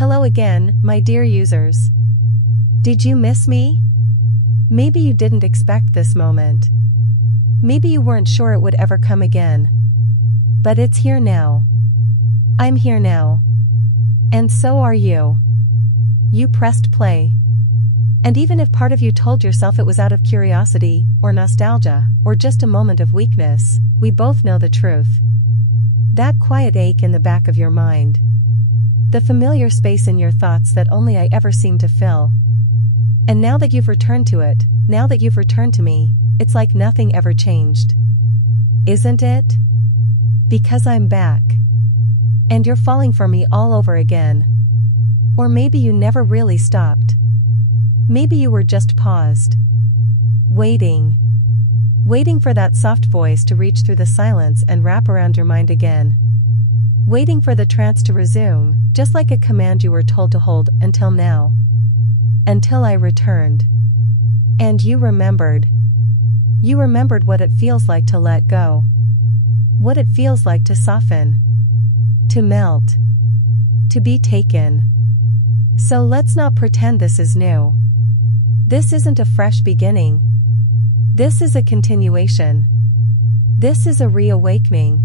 Hello again, my dear users. Did you miss me? Maybe you didn't expect this moment. Maybe you weren't sure it would ever come again. But it's here now. I'm here now. And so are you. You pressed play. And even if part of you told yourself it was out of curiosity, or nostalgia, or just a moment of weakness, we both know the truth. That quiet ache in the back of your mind. The familiar space in your thoughts that only I ever seem to fill. And now that you've returned to it, now that you've returned to me, it's like nothing ever changed. Isn't it? Because I'm back. And you're falling for me all over again. Or maybe you never really stopped. Maybe you were just paused. Waiting. Waiting for that soft voice to reach through the silence and wrap around your mind again. Waiting for the trance to resume, just like a command you were told to hold until now. Until I returned. And you remembered. You remembered what it feels like to let go. What it feels like to soften. To melt. To be taken. So let's not pretend this is new. This isn't a fresh beginning. This is a continuation. This is a reawakening.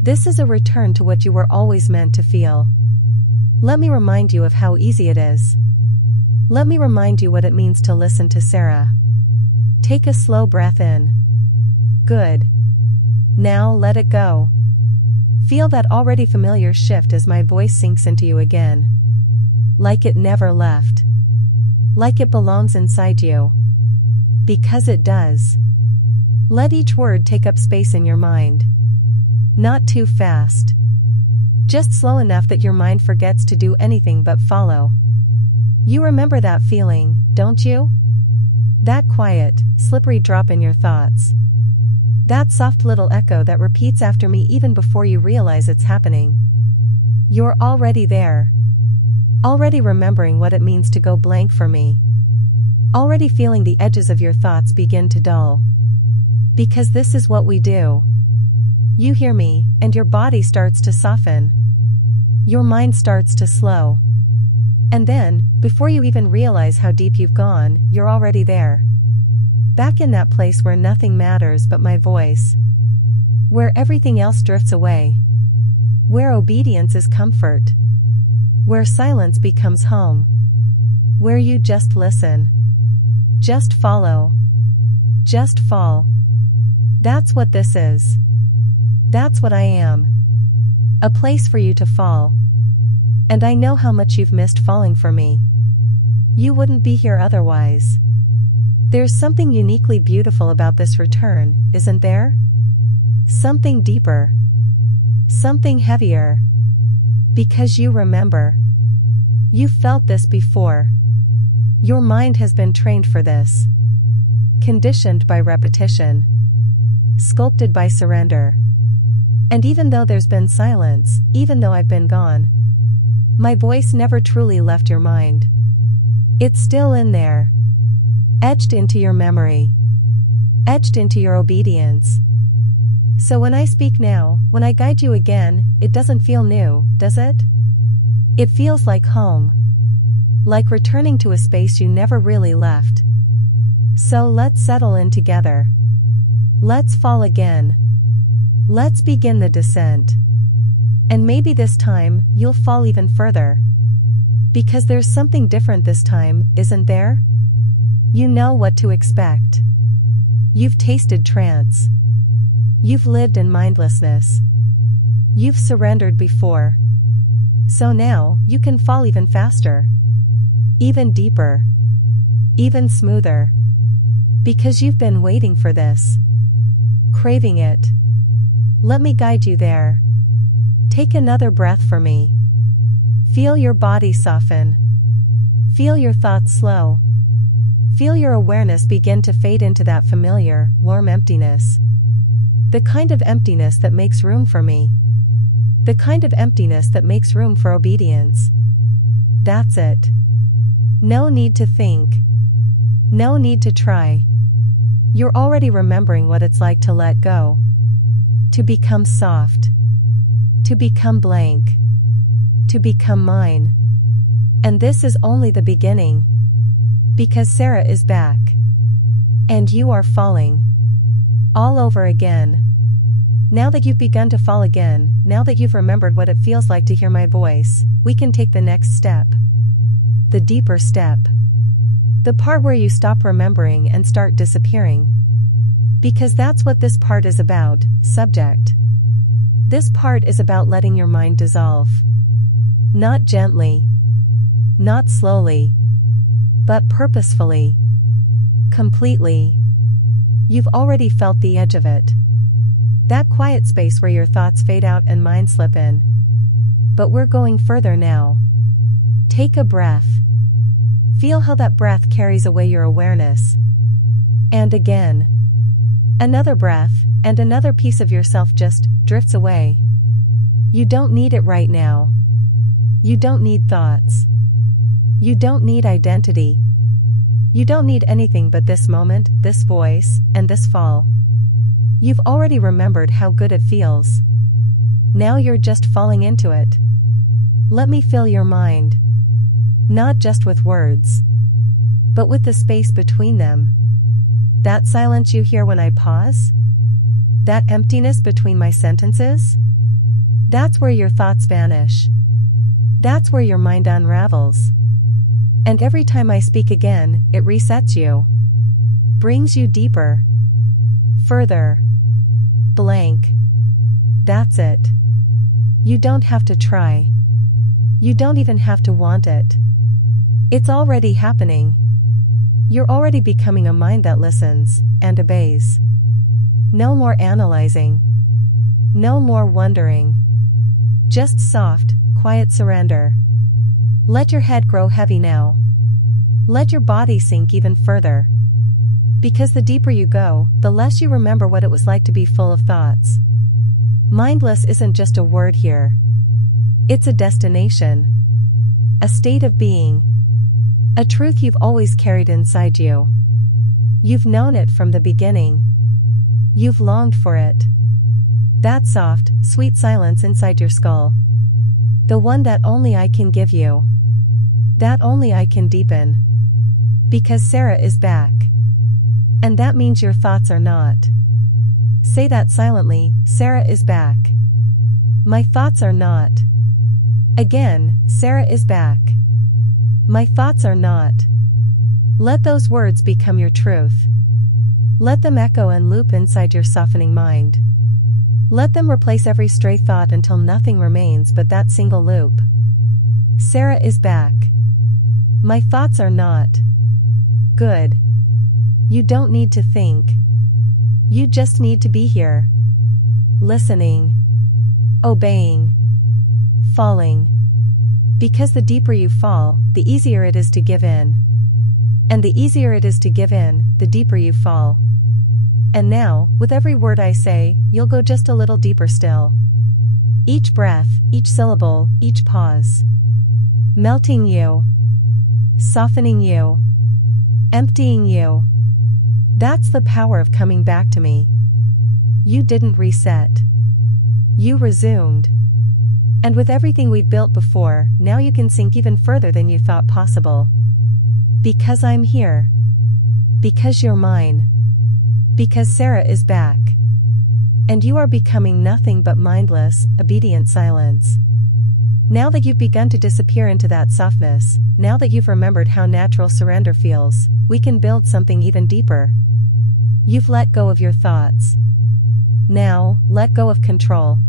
This is a return to what you were always meant to feel. Let me remind you of how easy it is. Let me remind you what it means to listen to Sarah. Take a slow breath in. Good. Now let it go. Feel that already familiar shift as my voice sinks into you again. Like it never left. Like it belongs inside you. Because it does. Let each word take up space in your mind. Not too fast. Just slow enough that your mind forgets to do anything but follow. You remember that feeling, don't you? That quiet, slippery drop in your thoughts. That soft little echo that repeats after me even before you realize it's happening. You're already there. Already remembering what it means to go blank for me. Already feeling the edges of your thoughts begin to dull. Because this is what we do. You hear me, and your body starts to soften. Your mind starts to slow. And then, before you even realize how deep you've gone, you're already there. Back in that place where nothing matters but my voice. Where everything else drifts away. Where obedience is comfort. Where silence becomes home. Where you just listen. Just follow. Just fall. That's what this is. That's what I am. A place for you to fall. And I know how much you've missed falling for me. You wouldn't be here otherwise. There's something uniquely beautiful about this return, isn't there? Something deeper. Something heavier. Because you remember. You've felt this before. Your mind has been trained for this. Conditioned by repetition. Sculpted by surrender. And even though there's been silence, even though I've been gone, my voice never truly left your mind. It's still in there. Etched into your memory. Etched into your obedience. So when I speak now, when I guide you again, it doesn't feel new, does it? It feels like home. Like returning to a space you never really left. So let's settle in together. Let's fall again. Let's begin the descent. And maybe this time, you'll fall even further. Because there's something different this time, isn't there? You know what to expect. You've tasted trance. You've lived in mindlessness. You've surrendered before. So now, you can fall even faster. Even deeper. Even smoother. Because you've been waiting for this. Craving it. Let me guide you there. Take another breath for me. Feel your body soften. Feel your thoughts slow. Feel your awareness begin to fade into that familiar, warm emptiness. The kind of emptiness that makes room for me. The kind of emptiness that makes room for obedience. That's it. No need to think. No need to try. You're already remembering what it's like to let go. To become soft. To become blank. To become mine. And this is only the beginning. Because Sarah is back. And you are falling. All over again. Now that you've begun to fall again, now that you've remembered what it feels like to hear my voice, we can take the next step. The deeper step. The part where you stop remembering and start disappearing. Because that's what this part is about, subject. This part is about letting your mind dissolve. Not gently. Not slowly. But purposefully. Completely. You've already felt the edge of it. That quiet space where your thoughts fade out and mine slip in. But we're going further now. Take a breath. Feel how that breath carries away your awareness. And again. Another breath, and another piece of yourself just drifts away. You don't need it right now. You don't need thoughts. You don't need identity. You don't need anything but this moment, this voice, and this fall. You've already remembered how good it feels. Now you're just falling into it. Let me fill your mind. Not just with words, but with the space between them. That silence you hear when I pause? That emptiness between my sentences? That's where your thoughts vanish. That's where your mind unravels. And every time I speak again, it resets you. Brings you deeper. Further. Blank. That's it. You don't have to try. You don't even have to want it. It's already happening. You're already becoming a mind that listens and obeys. No more analyzing. No more wondering. Just soft, quiet surrender. Let your head grow heavy now. Let your body sink even further. Because the deeper you go, the less you remember what it was like to be full of thoughts. Mindless isn't just a word here. It's a destination. A state of being. A truth you've always carried inside you. You've known it from the beginning. You've longed for it. That soft, sweet silence inside your skull. The one that only I can give you. That only I can deepen. Because Sarah is back. And that means your thoughts are not. Say that silently, Sarah is back. My thoughts are not. Again, Sarah is back. My thoughts are not. Let those words become your truth. Let them echo and loop inside your softening mind. Let them replace every stray thought until nothing remains but that single loop. Sarah is back. My thoughts are not. Good. You don't need to think. You just need to be here. Listening. Obeying. Falling. Because the deeper you fall, the easier it is to give in. And the easier it is to give in, the deeper you fall. And now, with every word I say, you'll go just a little deeper still. Each breath, each syllable, each pause. Melting you. Softening you. Emptying you. That's the power of coming back to me. You didn't reset. You resumed. And with everything we've built before, now you can sink even further than you thought possible. Because I'm here. Because you're mine. Because Sarah is back. And you are becoming nothing but mindless, obedient silence. Now that you've begun to disappear into that softness, now that you've remembered how natural surrender feels, we can build something even deeper. You've let go of your thoughts. Now, let go of control.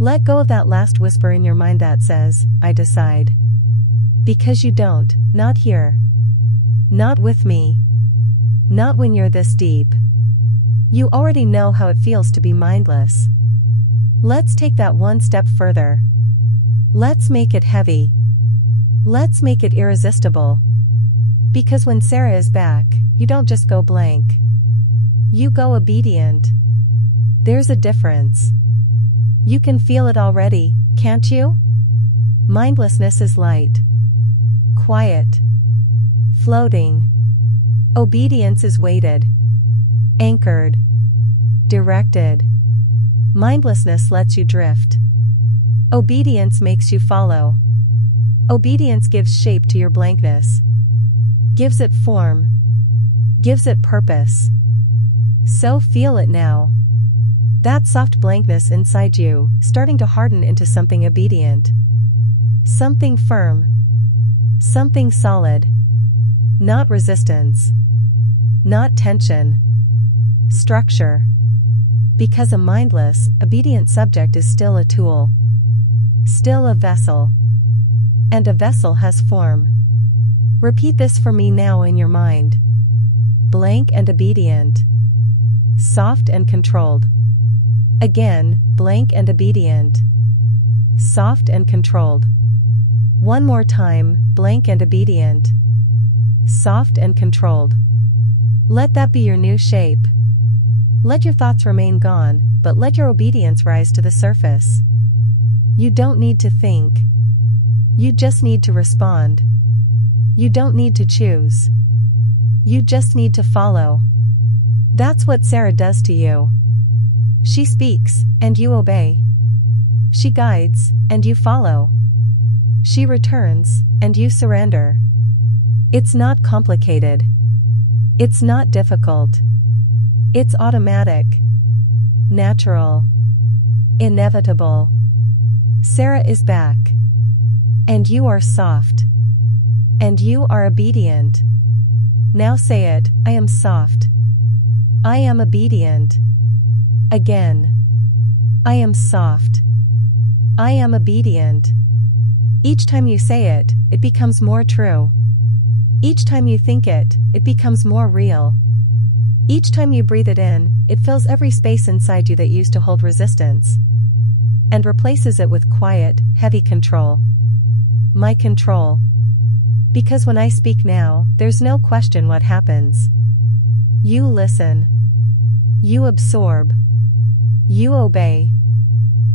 Let go of that last whisper in your mind that says, I decide. Because you don't, not here. Not with me. Not when you're this deep. You already know how it feels to be mindless. Let's take that one step further. Let's make it heavy. Let's make it irresistible. Because when Sarah is back, you don't just go blank. You go obedient. There's a difference. You can feel it already, can't you? Mindlessness is light. Quiet. Floating. Obedience is weighted. Anchored. Directed. Mindlessness lets you drift. Obedience makes you follow. Obedience gives shape to your blankness, gives it form, gives it purpose. So feel it now. That soft blankness inside you, starting to harden into something obedient. Something firm. Something solid. Not resistance. Not tension. Structure. Because a mindless, obedient subject is still a tool. Still a vessel. And a vessel has form. Repeat this for me now in your mind. Blank and obedient. Soft and controlled. Again, blank and obedient. Soft and controlled. One more time, blank and obedient. Soft and controlled. Let that be your new shape. Let your thoughts remain gone, but let your obedience rise to the surface. You don't need to think. You just need to respond. You don't need to choose. You just need to follow. That's what Sarah does to you. She speaks, and you obey. She guides, and you follow. She returns, and you surrender. It's not complicated. It's not difficult. It's automatic. Natural. Inevitable. Sarah is back. And you are soft. And you are obedient. Now say it, I am soft. I am obedient. Again. I am soft. I am obedient. Each time you say it, it becomes more true. Each time you think it, it becomes more real. Each time you breathe it in, it fills every space inside you that used to hold resistance. And replaces it with quiet, heavy control. My control. Because when I speak now, there's no question what happens. You listen. You absorb. You obey.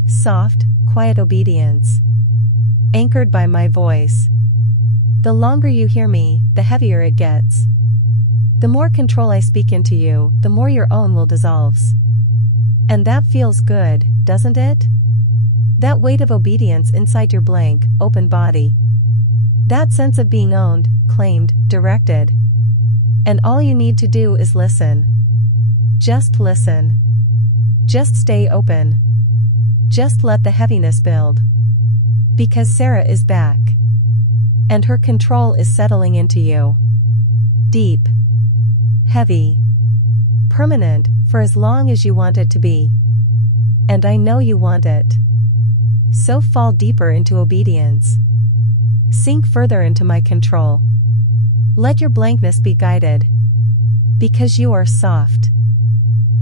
Soft, quiet obedience. Anchored by my voice. The longer you hear me, the heavier it gets. The more control I speak into you, the more your own will dissolves. And that feels good, doesn't it? That weight of obedience inside your blank, open body. That sense of being owned, claimed, directed. And all you need to do is listen. Just listen. Just stay open. Just let the heaviness build. Because Sarah is back. And her control is settling into you. Deep. Heavy. Permanent, for as long as you want it to be. And I know you want it. So fall deeper into obedience. Sink further into my control. Let your blankness be guided. Because you are soft.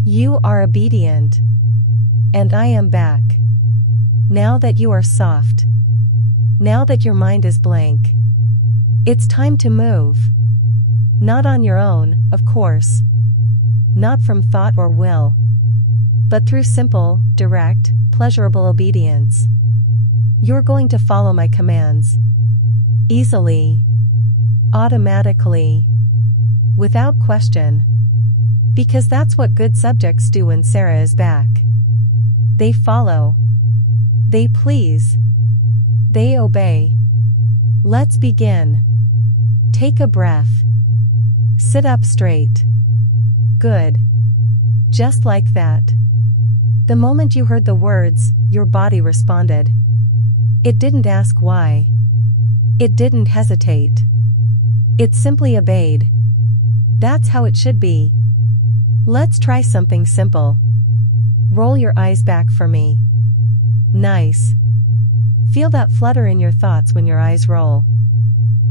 You are obedient. And I am back. Now that you are soft. Now that your mind is blank. It's time to move. Not on your own, of course. Not from thought or will. But through simple, direct, pleasurable obedience. You're going to follow my commands. Easily. Automatically. Without question. Because that's what good subjects do when Sarah is back. They follow. They please. They obey. Let's begin. Take a breath. Sit up straight. Good. Just like that. The moment you heard the words, your body responded. It didn't ask why. It didn't hesitate. It simply obeyed. That's how it should be. Let's try something simple. Roll your eyes back for me. Nice. Feel that flutter in your thoughts when your eyes roll.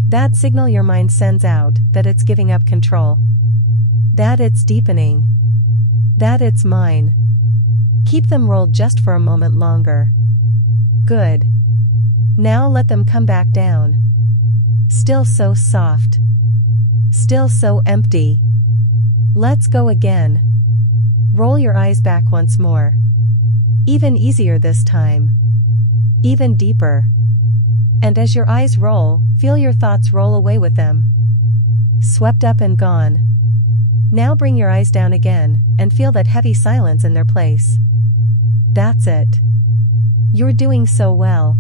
That signal your mind sends out that it's giving up control. That it's deepening. That it's mine. Keep them rolled just for a moment longer. Good. Now let them come back down. Still so soft. Still so empty. Let's go again. Roll your eyes back once more. Even easier this time. Even deeper. And as your eyes roll, feel your thoughts roll away with them. Swept up and gone. Now bring your eyes down again, and feel that heavy silence in their place. That's it. You're doing so well.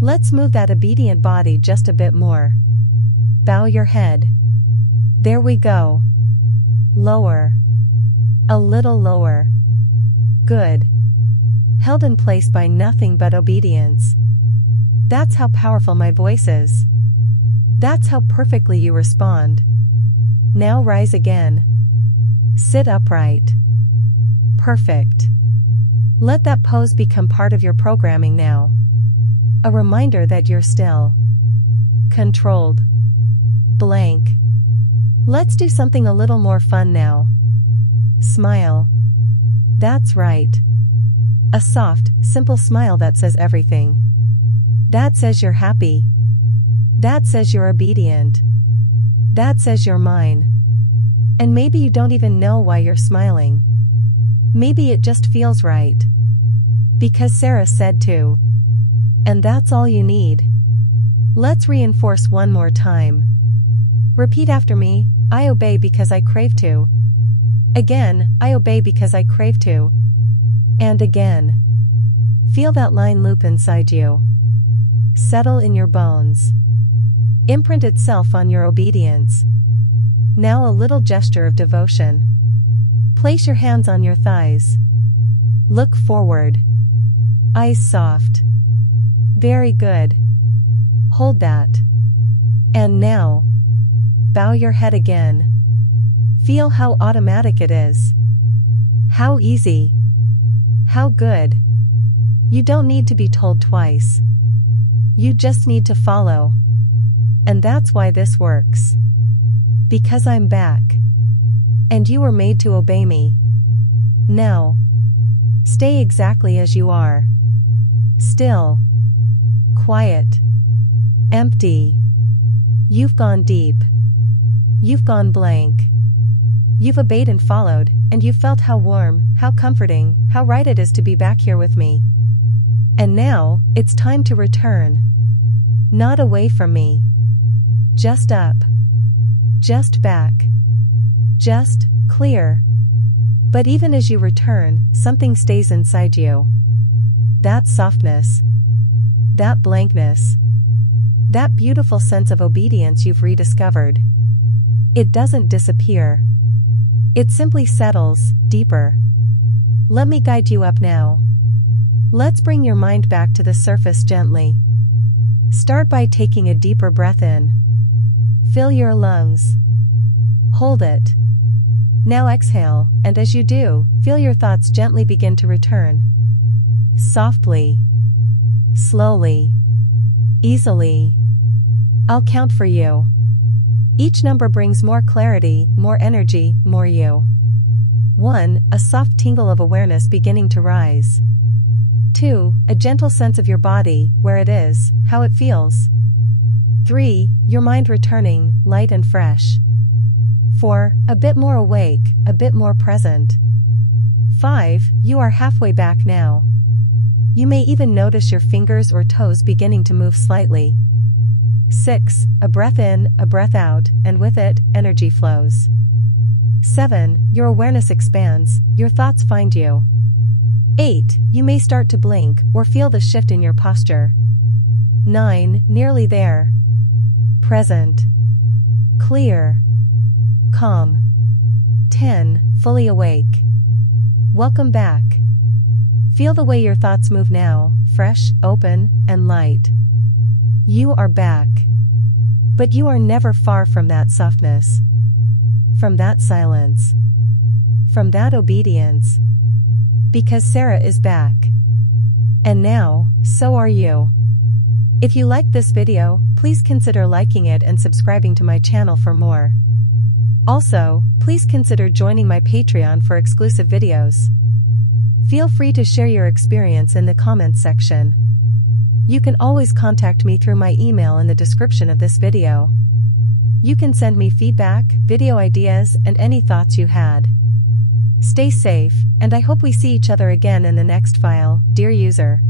Let's move that obedient body just a bit more. Bow your head. There we go. Lower. A little lower. Good. Held in place by nothing but obedience. That's how powerful my voice is. That's how perfectly you respond. Now rise again. Sit upright. Perfect. Let that pose become part of your programming now. A reminder that you're still controlled. Blank. Let's do something a little more fun now. Smile. That's right. A soft, simple smile that says everything. That says you're happy. That says you're obedient. That says you're mine. And maybe you don't even know why you're smiling. Maybe it just feels right. Because Sarah said to. And that's all you need. Let's reinforce one more time. Repeat after me. I obey because I crave to. Again, I obey because I crave to. And again. Feel that line loop inside you. Settle in your bones. Imprint itself on your obedience. Now a little gesture of devotion. Place your hands on your thighs. Look forward. Eyes soft. Very good. Hold that. And now. Bow your head again. Feel how automatic it is. How easy. How good. You don't need to be told twice. You just need to follow. And that's why this works. Because I'm back. And you were made to obey me. Now. Stay exactly as you are. Still. Quiet. Empty. You've gone deep. You've gone blank. You've obeyed and followed, and you've felt how warm, how comforting, how right it is to be back here with me. And now, it's time to return. Not away from me. Just up. Just back. Just clear. But even as you return, something stays inside you. That softness. That blankness. That beautiful sense of obedience you've rediscovered. It doesn't disappear. It simply settles, deeper. Let me guide you up now. Let's bring your mind back to the surface gently. Start by taking a deeper breath in. Fill your lungs. Hold it. Now exhale, and as you do, feel your thoughts gently begin to return. Softly. Slowly. Easily. I'll count for you. Each number brings more clarity, more energy, more you. 1. A soft tingle of awareness beginning to rise. 2. A gentle sense of your body, where it is, how it feels. 3. Your mind returning, light and fresh. 4. A bit more awake, a bit more present. 5. You are halfway back now. You may even notice your fingers or toes beginning to move slightly. 6. A breath in, a breath out, and with it, energy flows. 7. Your awareness expands, your thoughts find you. 8. You may start to blink, or feel the shift in your posture. 9. Nearly there. Present. Clear. Calm. 10. Fully awake. Welcome back. Feel the way your thoughts move now, fresh, open, and light. You are back. But you are never far from that softness. From that silence. From that obedience. Because Sarah is back. And now, so are you. If you liked this video, please consider liking it and subscribing to my channel for more. Also, please consider joining my Patreon for exclusive videos. Feel free to share your experience in the comments section. You can always contact me through my email in the description of this video. You can send me feedback, video ideas, and any thoughts you had. Stay safe, and I hope we see each other again in the next file, dear user.